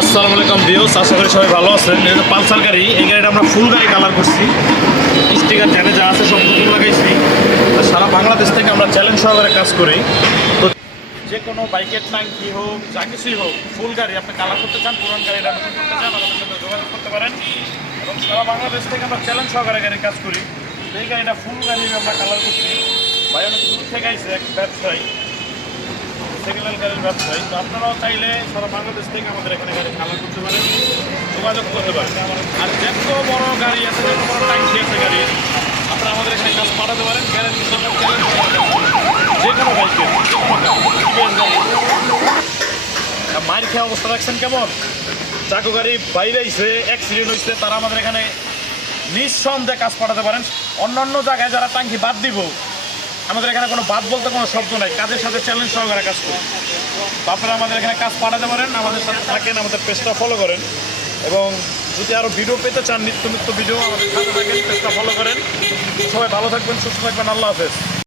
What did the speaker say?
আসসালামু আলাইকুম ভিউস আশা করি সবাই ভালো আছেন। এটা পালসার গাড়ি, এই গাড়িটা আমরা ফুল গাড়ি কালার করছি। স্টিকার জানে যা আছে সব নতুন লাগাইছি। সারা বাংলাদেশ থেকে আমরা চ্যালেঞ্জ সহকারে কাজ করি। তো যে কোনো বাইকের ট্যাঙ্কি হোক, যা কিছুই হোক ফুল গাড়ি আপনি কালার করতে চান, পুরান গাড়িটা নতুন করতে চান, আমাদের সাথে যোগাযোগ করতে পারেন। এবং সারা বাংলাদেশ থেকে আমরা চ্যালেঞ্জ সহকারে গাড়ি কাজ করি। এই গাড়িটা ফুল গাড়ি আমরা কালার করছি। ভাই অনেক দূর থেকে আইসে এক ব্যবসায়ী। সেকেন্ড গাড়ির ব্যবসায়ী। তো আপনারাও চাইলে সারা বাংলাদেশ থেকে আমাদের এখানে গাড়ি কালার করতে পারেন, যোগাযোগ করতে পারেন। আর যত বড় গাড়ি আছে, যত বড় ট্যাঙ্কি আছে গাড়ি আপনারা আমাদের এখানে কাজ পাঠাতে পারেন। গ্যারেন্টি সহ যে কোনো যে মায়ের খেয়ে অবস্থা রাখছেন কেমন? চাকু গাড়ি বাইরে আইসে অ্যাক্সিডেন্ট হয়েছে তারা আমাদের এখানে নিঃসন্দেহে কাজ পাঠাতে পারেন। অন্যান্য জায়গায় যারা ট্যাঙ্কি বাদ দিব আমাদের এখানে কোনো বাদ বলতে কোনো শব্দ নাই। কাজের সাথে চ্যালেঞ্জ সহকারে কাজ করি। আপনারা আমাদের এখানে কাজ পাঠাতে পারেন, আমাদের সাথে থাকেন, আমাদের পেজটা ফলো করেন এবং যদি আরও ভিডিও পেতে চান, নিত্য নিত্য ভিডিও আমাদের সাথে থাকেন পেজটা ফলো করেন। সবাই ভালো থাকবেন, সুস্থ থাকবেন, আল্লাহ হাফেজ।